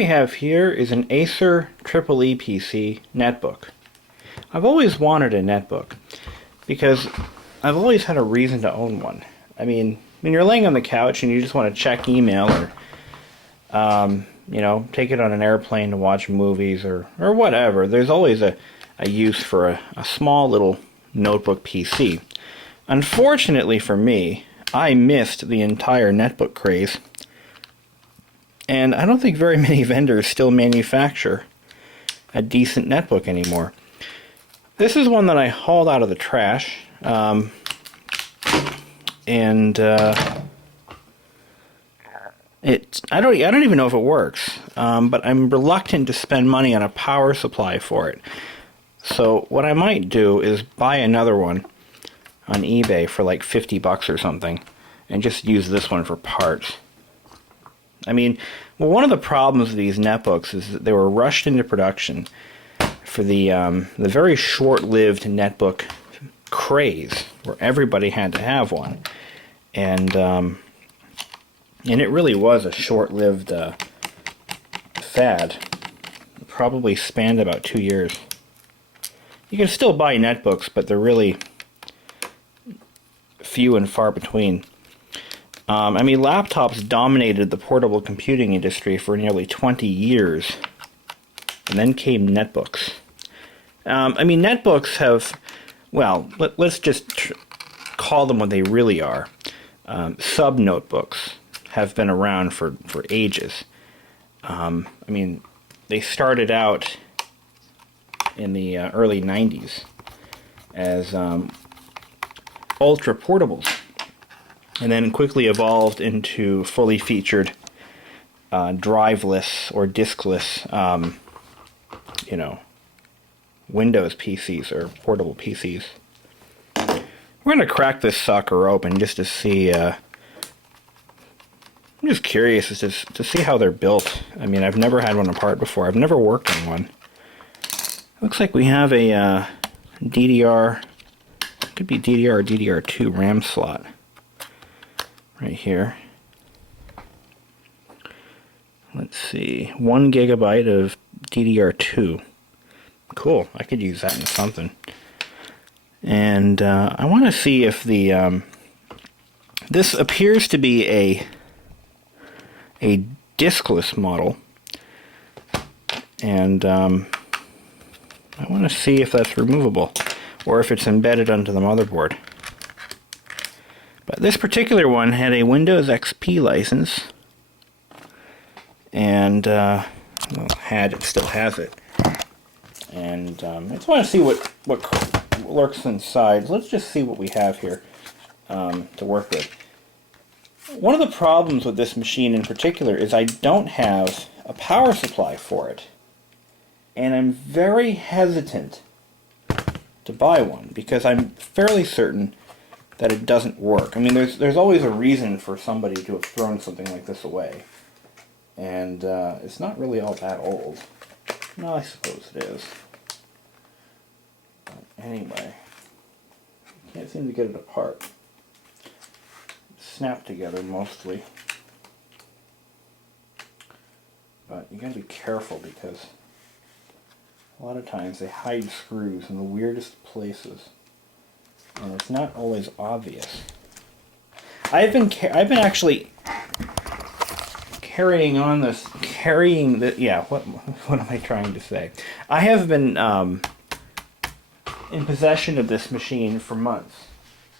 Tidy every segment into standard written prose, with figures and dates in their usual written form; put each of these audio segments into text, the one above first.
we have here is an Acer EEE PC netbook. I've always wanted a netbook because I've always had a reason to own one. I mean, when you're laying on the couch and you just want to check email or, you know, take it on an airplane to watch movies or whatever, there's always a use for a small little notebook PC. Unfortunately for me, I missed the entire netbook craze, and I don't think very many vendors still manufacture a decent netbook anymore. This is one that I hauled out of the trash, and I don't even know if it works, but I'm reluctant to spend money on a power supply for it. So what I might do is buy another one on eBay for like 50 bucks or something and just use this one for parts. I mean, well, one of the problems with these netbooks is that they were rushed into production for the very short-lived netbook craze where everybody had to have one. And it really was a short-lived fad. It probably spanned about 2 years. You can still buy netbooks, but they're really few and far between. I mean, laptops dominated the portable computing industry for nearly 20 years, and then came netbooks. I mean, netbooks have, well, let's just call them what they really are. Sub-notebooks have been around for ages. I mean, they started out in the early 90s as ultra portables, and then quickly evolved into fully featured driveless or diskless, you know, Windows PCs or portable PCs. We're going to crack this sucker open just to see. I'm just curious to see how they're built. I mean, I've never had one apart before. I've never worked on one. Looks like we have a DDR, could be DDR or DDR2 RAM slot right here. Let's see, 1 gigabyte of DDR2. Cool, I could use that in something. And I want to see if the this appears to be a diskless model, and I want to see if that's removable or if it's embedded onto the motherboard. But this particular one had a Windows XP license, and well, it still has it. And I just want to see what lurks inside. Let's just see what we have here to work with. One of the problems with this machine in particular is I don't have a power supply for it. And I'm very hesitant to buy one because I'm fairly certain that it doesn't work. I mean, there's always a reason for somebody to have thrown something like this away. And it's not really all that old. No, I suppose it is. But anyway, can't seem to get it apart. It's snapped together mostly. But you gotta be careful because a lot of times they hide screws in the weirdest places, and it's not always obvious. I've been actually carrying the, yeah, what am I trying to say? I have been in possession of this machine for months.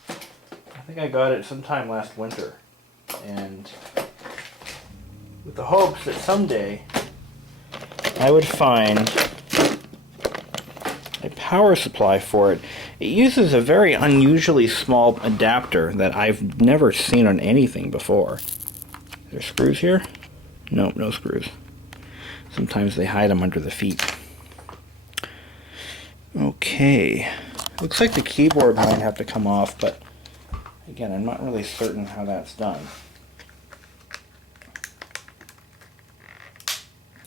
I think I got it sometime last winter, and with the hopes that someday I would find a power supply for it. It uses a very unusually small adapter that I've never seen on anything before. Are there screws here? Nope, no screws. Sometimes they hide them under the feet. Okay. Looks like the keyboard might have to come off, but again, I'm not really certain how that's done.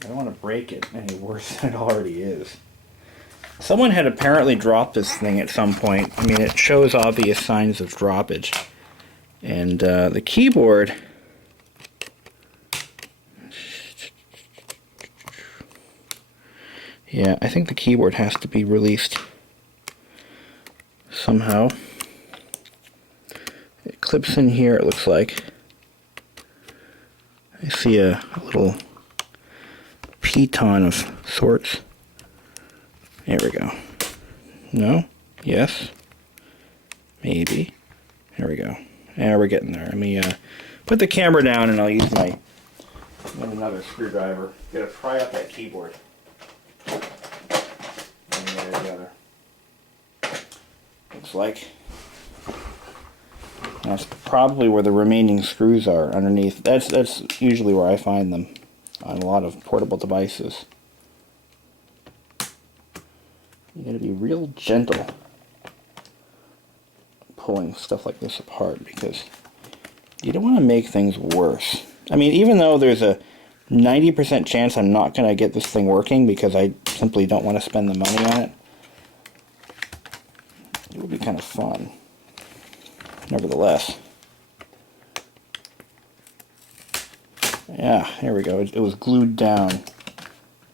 I don't want to break it any worse than it already is. Someone had apparently dropped this thing at some point. I mean, it shows obvious signs of droppage. And the keyboard Yeah, I think the keyboard has to be released somehow. It clips in here, it looks like. I see a little piton of sorts. There we go. No? Yes? Maybe. There we go. Yeah, we're getting there. Let me put the camera down and I'll use another screwdriver. Gotta pry up that keyboard. One way or the other. Looks like that's probably where the remaining screws are underneath. That's usually where I find them on a lot of portable devices. You gotta be real gentle pulling stuff like this apart because you don't want to make things worse. I mean, even though there's a 90% chance I'm not going to get this thing working because I simply don't want to spend the money on it, it would be kind of fun. Nevertheless. Yeah, here we go. It was glued down.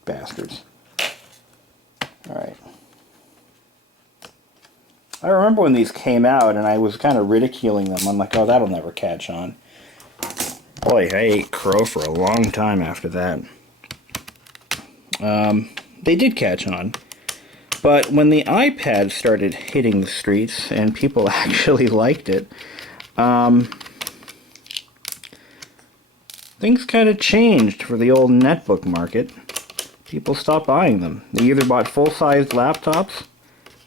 Bastards. Alright. I remember when these came out and I was kind of ridiculing them. I'm like, oh, that'll never catch on. Boy, I ate crow for a long time after that. They did catch on. But when the iPad started hitting the streets and people actually liked it, things kind of changed for the old netbook market. People stopped buying them. They either bought full-sized laptops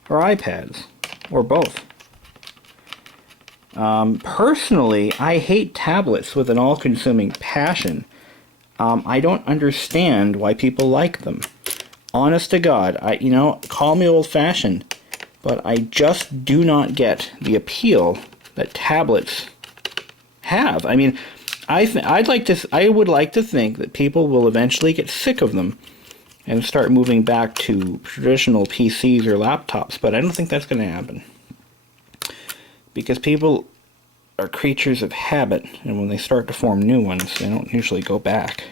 or iPads. Or both. Personally, I hate tablets with an all-consuming passion. I don't understand why people like them. Honest to God, call me old-fashioned, but I just do not get the appeal that tablets have. I mean, I would like to think that people will eventually get sick of them and start moving back to traditional PCs or laptops, but I don't think that's going to happen. Because people are creatures of habit, and when they start to form new ones, they don't usually go back.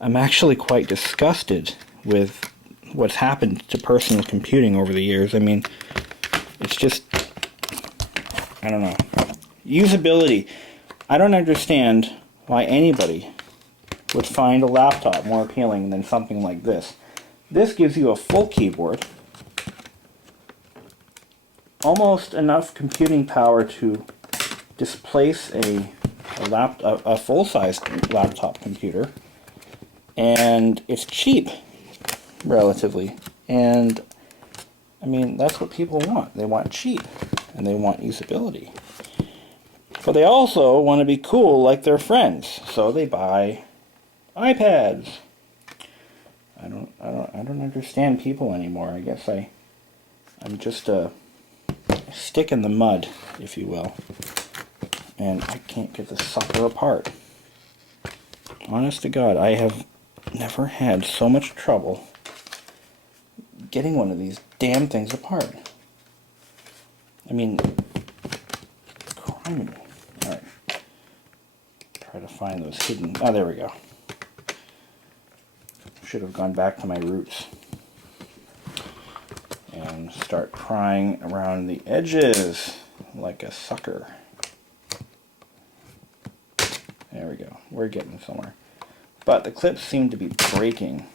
I'm actually quite disgusted with what's happened to personal computing over the years. I mean, it's just, I don't know. Usability. I don't understand why anybody would find a laptop more appealing than something like this. This gives you a full keyboard, almost enough computing power to displace a full-size laptop computer, and it's cheap, relatively. And I mean, that's what people want. They want cheap, and they want usability. But they also want to be cool like their friends, so they buy iPads. I don't understand people anymore. I guess I'm just a stick in the mud, if you will, and I can't get this sucker apart. Honest to God, I have never had so much trouble getting one of these damn things apart. I mean, criminy. Alright. Try to find those hidden... Oh, there we go. Should have gone back to my roots. And start prying around the edges like a sucker. There we go. We're getting somewhere. But the clips seem to be breaking.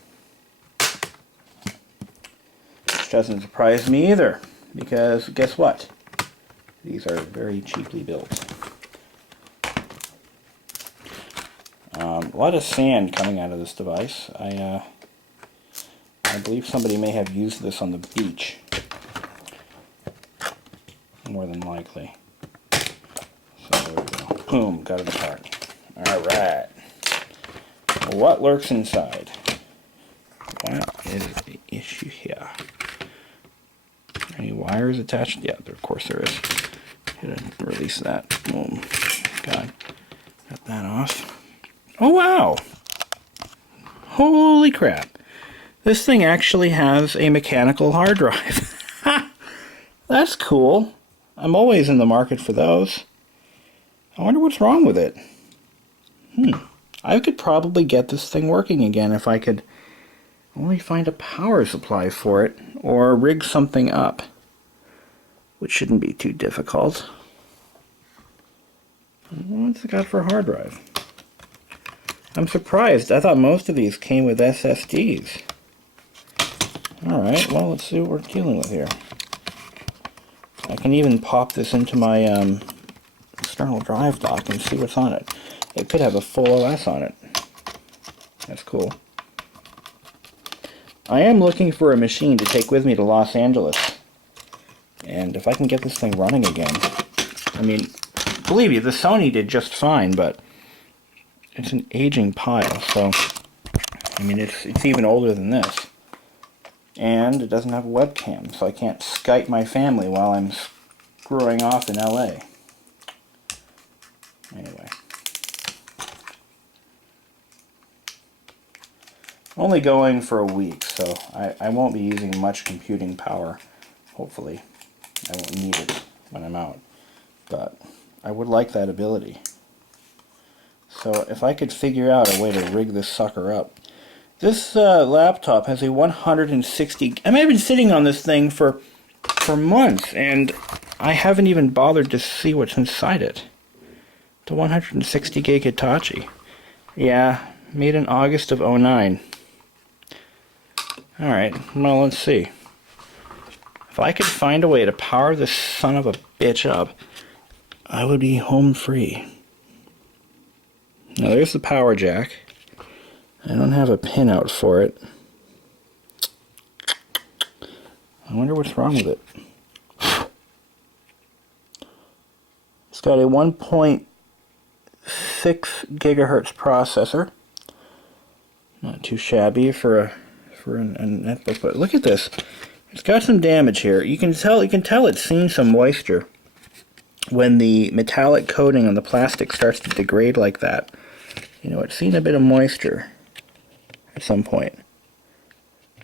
Which doesn't surprise me either. Because guess what? These are very cheaply built. A lot of sand coming out of this device. I believe somebody may have used this on the beach. More than likely. So there we go. Boom, got it apart. Alright. What lurks inside? What is the issue here? Any wires attached? Yeah, of course there is. Gotta release that. Boom. God. Got that off. Oh wow! Holy crap. This thing actually has a mechanical hard drive. That's cool. I'm always in the market for those. I wonder what's wrong with it. I could probably get this thing working again if I could only find a power supply for it or rig something up, which shouldn't be too difficult. What's it got for a hard drive? I'm surprised. I thought most of these came with SSDs. Alright, well, let's see what we're dealing with here. I can even pop this into my external drive dock and see what's on it. It could have a full OS on it. That's cool. I am looking for a machine to take with me to Los Angeles. And if I can get this thing running again. I mean, believe you, the Sony did just fine, but it's an aging pile, so I mean it's even older than this. And it doesn't have a webcam, so I can't Skype my family while I'm screwing off in LA. Anyway. Only going for a week, so I won't be using much computing power, hopefully. I won't need it when I'm out. But I would like that ability. So if I could figure out a way to rig this sucker up. This laptop has a 160... I mean, I've been sitting on this thing for months, and I haven't even bothered to see what's inside it. The 160 gig Hitachi. Yeah, made in August of '09. Alright, well, let's see. If I could find a way to power this son of a bitch up, I would be home free. Now, there's the power jack. I don't have a pin out for it. I wonder what's wrong with it. It's got a 1.6 gigahertz processor. Not too shabby for a netbook, but look at this. It's got some damage here. You can tell it's seen some moisture when the metallic coating on the plastic starts to degrade like that. You know, it's seen a bit of moisture at some point.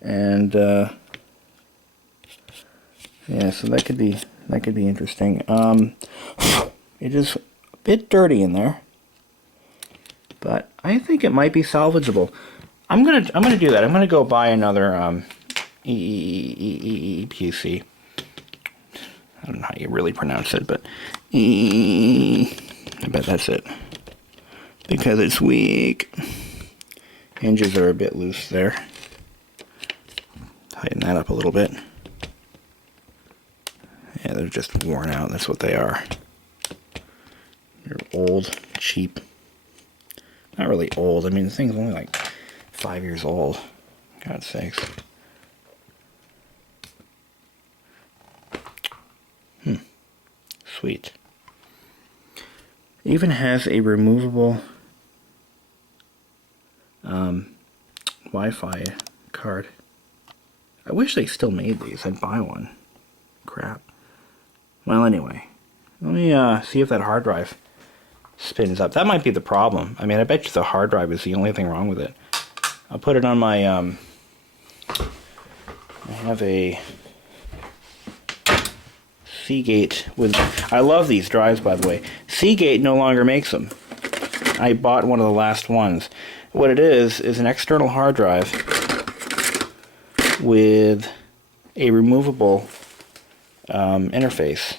And yeah, so that could be interesting. It is a bit dirty in there, but I think it might be salvageable. I'm gonna do that. I'm gonna go buy another EEE PC. I don't know how you really pronounce it, but I bet that's it. Because it's weak. Hinges are a bit loose there. Tighten that up a little bit. Yeah, they're just worn out. That's what they are. They're old, cheap. Not really old. I mean, the thing's only like 5 years old. God's sakes. Sweet. It even has a removable Wi-Fi card. I wish they still made these. I'd buy one. Crap. Well, anyway. Let me see if that hard drive spins up. That might be the problem. I mean, I bet you the hard drive is the only thing wrong with it. I'll put it on my, I have a Seagate with... I love these drives, by the way. Seagate no longer makes them. I bought one of the last ones. What it is an external hard drive with a removable interface.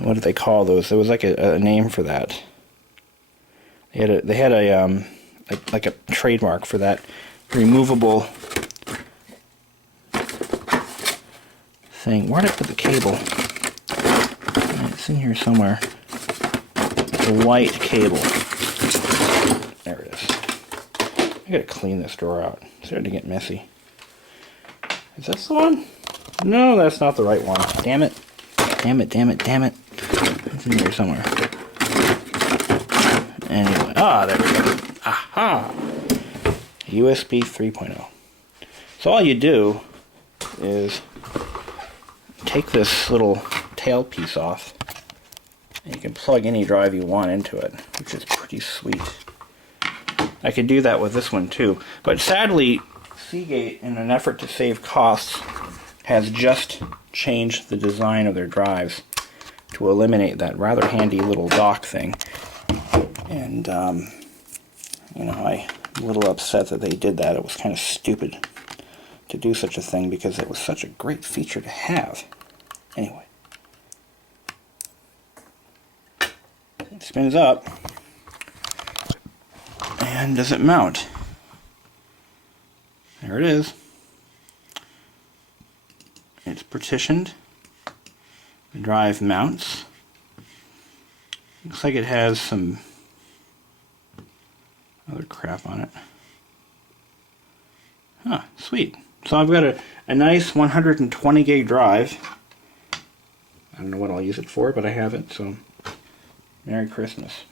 What do they call those? There was like a name for that. They had a like a trademark for that removable thing. Where'd I put the cable? It's in here somewhere. The white cable. There it is. I gotta clean this drawer out. It's starting to get messy. Is this the one? No, that's not the right one. Damn it. Damn it, damn it, damn it. It's in here somewhere. Anyway. Ah, there we go. Aha! USB 3.0. So all you do is take this little tail piece off, and you can plug any drive you want into it, which is pretty sweet. I could do that with this one too, but sadly Seagate, in an effort to save costs, has just changed the design of their drives to eliminate that rather handy little dock thing. And you know, I'm a little upset that they did that. It was kind of stupid to do such a thing because it was such a great feature to have. Anyway. It spins up. And does it mount? There it is. It's partitioned. The drive mounts. Looks like it has some other crap on it. Huh, sweet. So I've got a nice 120 gig drive. I don't know what I'll use it for, but I have it, so Merry Christmas.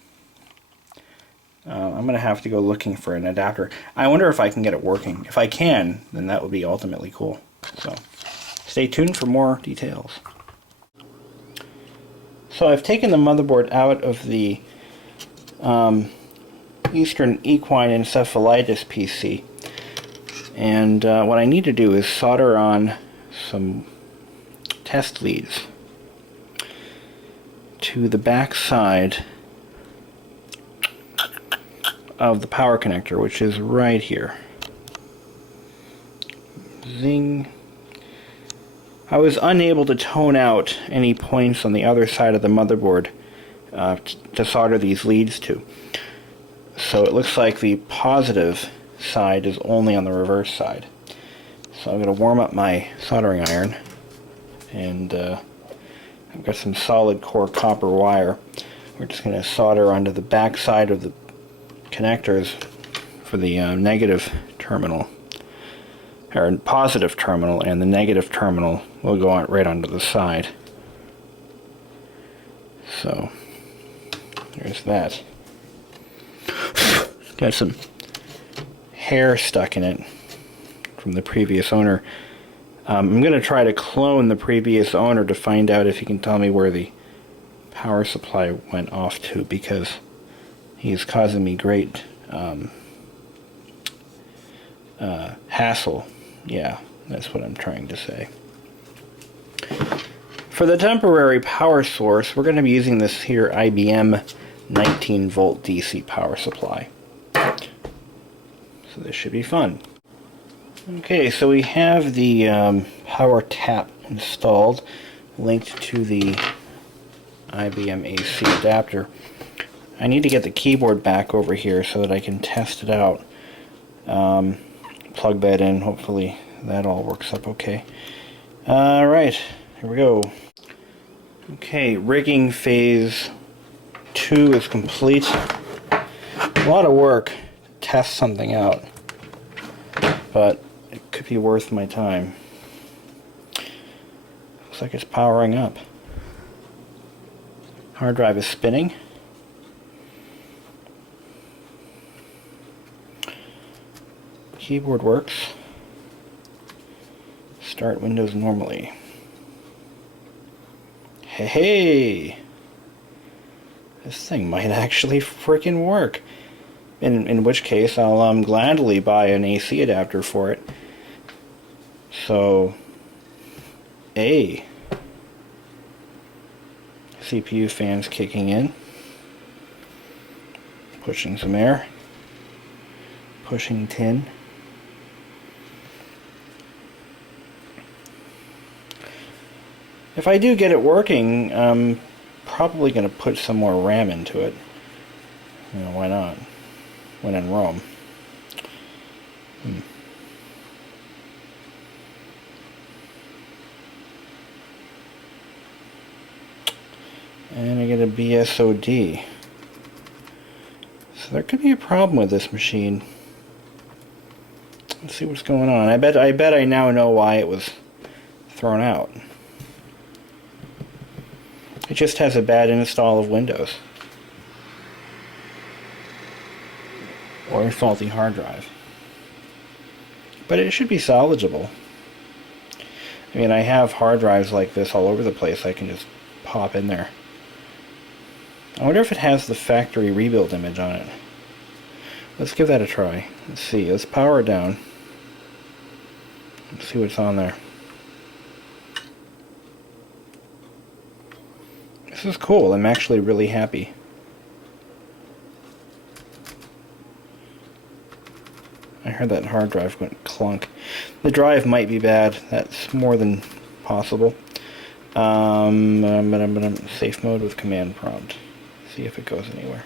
I'm going to have to go looking for an adapter. I wonder if I can get it working. If I can, then that would be ultimately cool. So stay tuned for more details. So I've taken the motherboard out of the Eastern Equine Encephalitis PC, and what I need to do is solder on some test leads to the back side of the power connector, which is right here. Zing. I was unable to tone out any points on the other side of the motherboard to solder these leads to. So it looks like the positive side is only on the reverse side. So I'm going to warm up my soldering iron, and I've got some solid core copper wire. We're just going to solder onto the back side of the connectors for the negative terminal, or positive terminal, and the negative terminal will go on right onto the side. So there's that. Got some hair stuck in it from the previous owner. I'm going to try to clone the previous owner to find out if he can tell me where the power supply went off to, because he's causing me great hassle. Yeah, that's what I'm trying to say. For the temporary power source, we're going to be using this here IBM 19 volt DC power supply. So this should be fun. Okay, so we have the power tap installed, linked to the IBM AC adapter. I need to get the keyboard back over here so that I can test it out. Plug that in, hopefully that all works up okay. Alright, here we go. Okay, rigging phase 2 is complete. A lot of work to test something out, but it could be worth my time. Looks like it's powering up. Hard drive is spinning. Keyboard works. Start Windows normally. Hey! This thing might actually freaking work. In which case, I'll gladly buy an AC adapter for it. So, A. CPU fans kicking in. Pushing some air. Pushing tin. If I do get it working, I'm probably going to put some more RAM into it. You know, why not? When in Rome. And I get a BSOD. So there could be a problem with this machine. Let's see what's going on. I bet I now know why it was thrown out. It just has a bad install of Windows. Or a faulty hard drive. But it should be salvageable. I mean, I have hard drives like this all over the place. I can just pop in there. I wonder if it has the factory rebuild image on it. Let's give that a try. Let's see. Let's power it down. Let's see what's on there. This is cool. I'm actually really happy. heard that hard drive went clunk. The drive might be bad. That's more than possible. Safe mode with command prompt. See if it goes anywhere.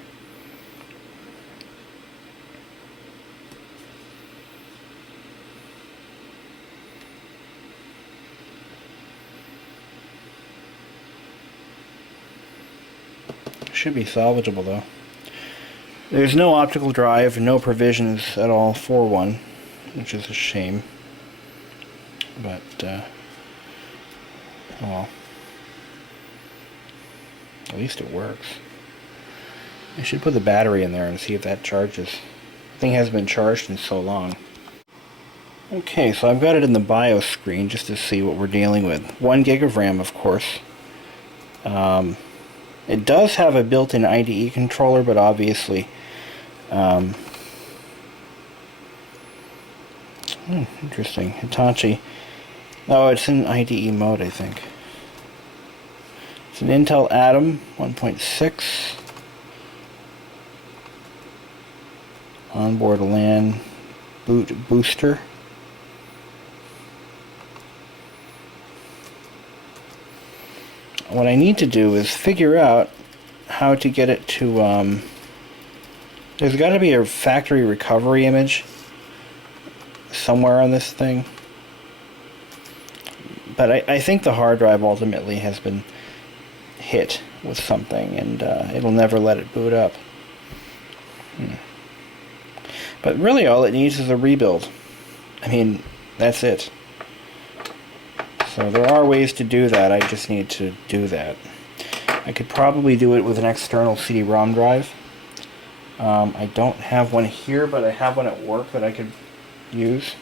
Should be salvageable though. There's no optical drive, no provisions at all for one, which is a shame. But, oh well. At least it works. I should put the battery in there and see if that charges. The thing hasn't been charged in so long. Okay, so I've got it in the BIOS screen just to see what we're dealing with. 1 gig of RAM, of course. It does have a built-in IDE controller, but obviously interesting. Hitachi. Oh, it's in IDE mode, I think. It's an Intel Atom 1.6. Onboard LAN booster. What I need to do is figure out how to get it to, there's got to be a factory recovery image somewhere on this thing. But I think the hard drive ultimately has been hit with something, and it'll never let it boot up. But really all it needs is a rebuild. I mean, that's it. So there are ways to do that, I just need to do that. I could probably do it with an external CD-ROM drive. I don't have one here, but I have one at work that I could use.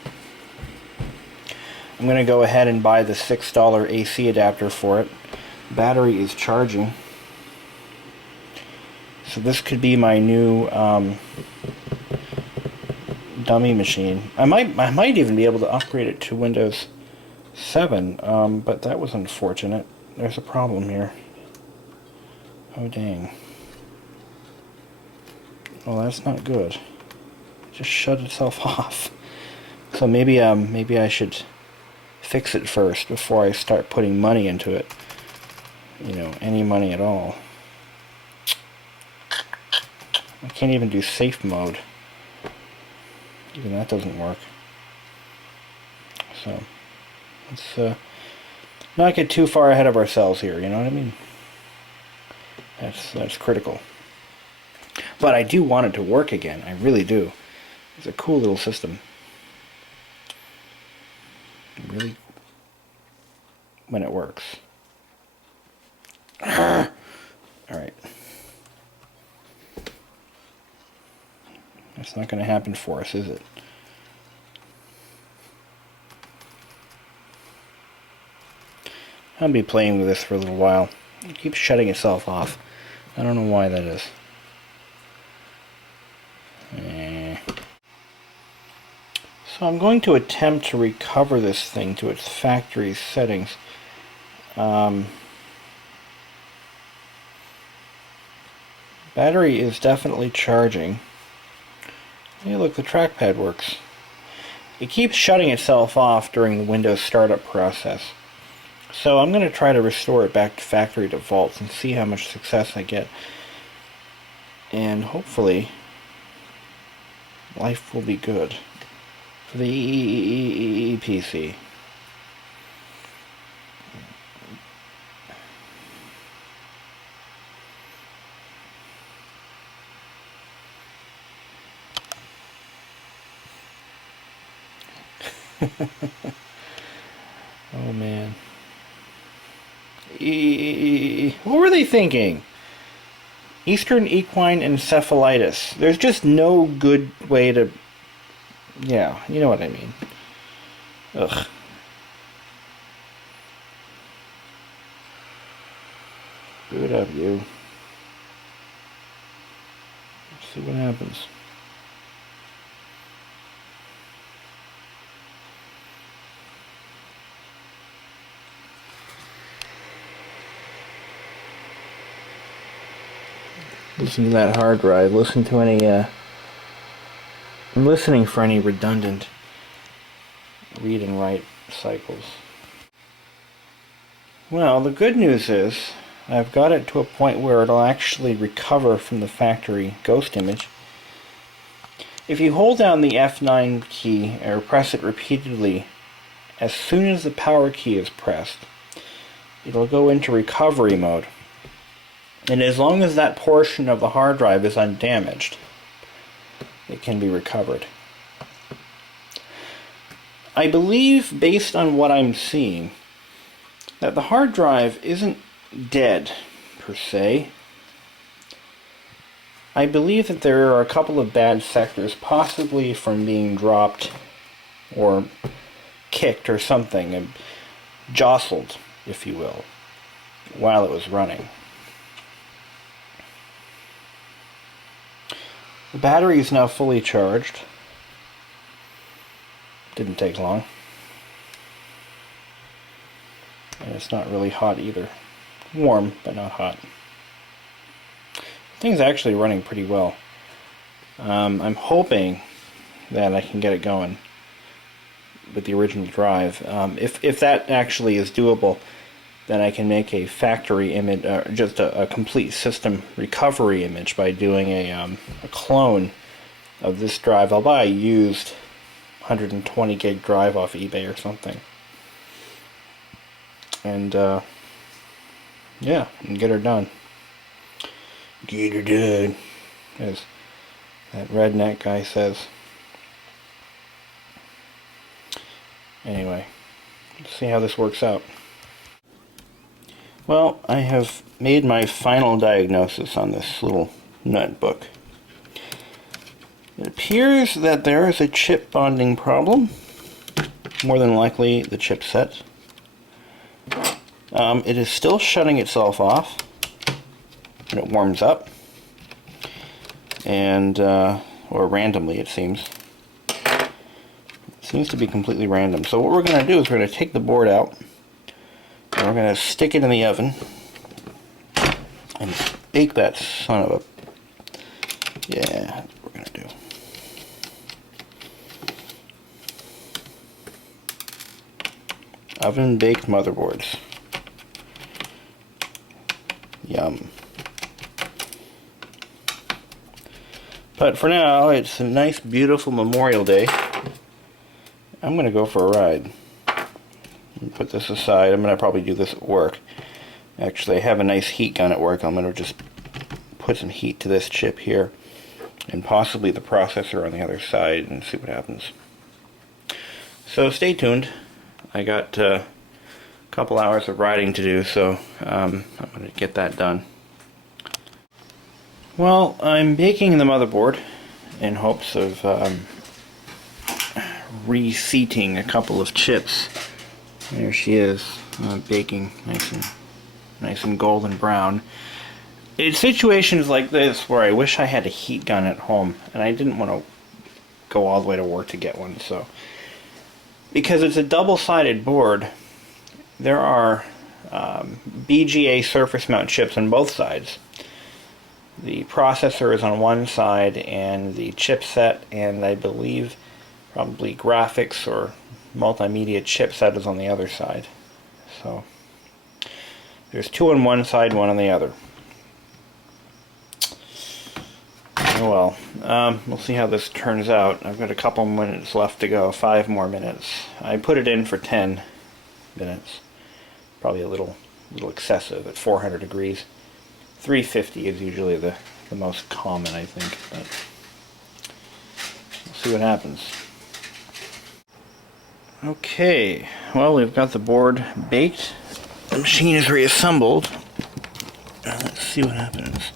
I'm going to go ahead and buy the $6 AC adapter for it. Battery is charging. So this could be my new dummy machine. I might even be able to upgrade it to Windows 7, but that was unfortunate. There's a problem here. Oh dang. Well, that's not good. It just shut itself off. So maybe I should fix it first before I start putting money into it. You know, any money at all. I can't even do safe mode. Even that doesn't work. So let's not get too far ahead of ourselves here, you know what I mean? That's critical. But I do want it to work again, I really do. It's a cool little system. Really, when it works. Alright. That's not going to happen for us, is it? I'll be playing with this for a little while. It keeps shutting itself off. I don't know why that is. So I'm going to attempt to recover this thing to its factory settings. Battery is definitely charging. Hey, look, the trackpad works. It keeps shutting itself off during the Windows startup process. So I'm going to try to restore it back to factory defaults and see how much success I get. And hopefully, life will be good for the EEE PC. Oh man. What were they thinking? Eastern equine encephalitis. There's just no good way to... Yeah, you know what I mean. Ugh. Boot up, you. Let's see what happens. Listen to that hard drive. Listen to any I'm listening for any redundant read and write cycles. Well, the good news is I've got it to a point where it'll actually recover from the factory ghost image. If you hold down the F9 key or press it repeatedly, as soon as the power key is pressed, it'll go into recovery mode. And as long as that portion of the hard drive is undamaged, it can be recovered. I believe, based on what I'm seeing, that the hard drive isn't dead, per se. I believe that there are a couple of bad sectors, possibly from being dropped or kicked or something, and jostled, if you will, while it was running. The battery is now fully charged. Didn't take long. And it's not really hot either. Warm, but not hot. Thing's actually running pretty well. I'm hoping that I can get it going with the original drive. If that actually is doable, then I can make a factory image, just a complete system recovery image by doing a clone of this drive. I'll buy a used 120 gig drive off eBay or something. And yeah, and get her done. Get her done, as that redneck guy says. Anyway, let's see how this works out. Well, I have made my final diagnosis on this little netbook. It appears that there is a chip bonding problem. More than likely the chipset. It is still shutting itself off when it warms up, and or randomly, it seems. It seems to be completely random. So what we're going to do is we're going to take the board out, and we're going to stick it in the oven and bake that son of a... Yeah, that's what we're going to do. Oven baked motherboards. Yum. But for now, it's a nice, beautiful Memorial Day. I'm going to go for a ride. Put this aside. I'm going to probably do this at work. Actually, I have a nice heat gun at work. I'm going to just put some heat to this chip here, and possibly the processor on the other side, and see what happens. So stay tuned. I got a couple hours of riding to do, so I'm going to get that done. Well, I'm baking the motherboard in hopes of reseating a couple of chips. There she is, baking nice and golden brown. In situations like this where I wish I had a heat gun at home, and I didn't want to go all the way to work to get one, so because it's a double-sided board, there are BGA surface mount chips on both sides. The processor is on one side, and the chipset, and I believe probably graphics or multimedia chipset is on the other side. So there's two on one side, one on the other. Oh well, we'll see how this turns out. I've got a couple minutes left to go, 5 more minutes. I put it in for 10 minutes. Probably a little excessive at 400 degrees. 350 is usually the most common, I think, but we'll see what happens. Okay, well, we've got the board baked. The machine is reassembled. Let's see what happens.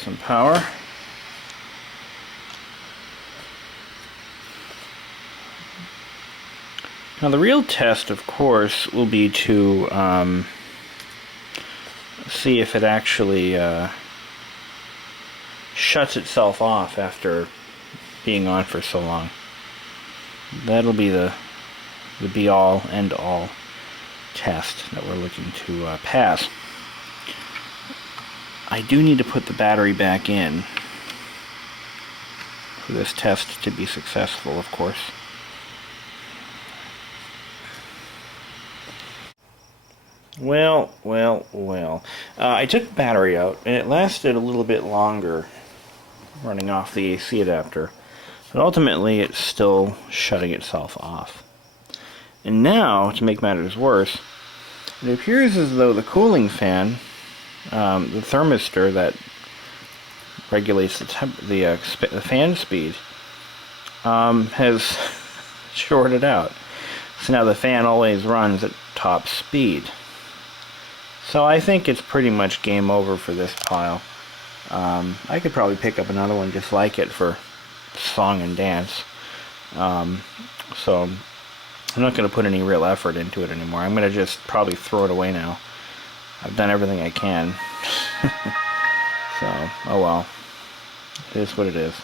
Some power. Now the real test, of course, will be to see if it actually shuts itself off after being on for so long. That'll be the be-all, end-all test that we're looking to pass. I do need to put the battery back in. for this test to be successful, of course. Well. I took the battery out, and it lasted a little bit longer running off the AC adapter, but ultimately it's still shutting itself off. And now, to make matters worse, it appears as though the cooling fan, the thermistor that regulates the fan speed, has shorted out. So now the fan always runs at top speed. So I think it's pretty much game over for this pile. I could probably pick up another one just like it for song and dance. So I'm not going to put any real effort into it anymore. I'm going to just probably throw it away now. I've done everything I can. So, oh well. It is what it is.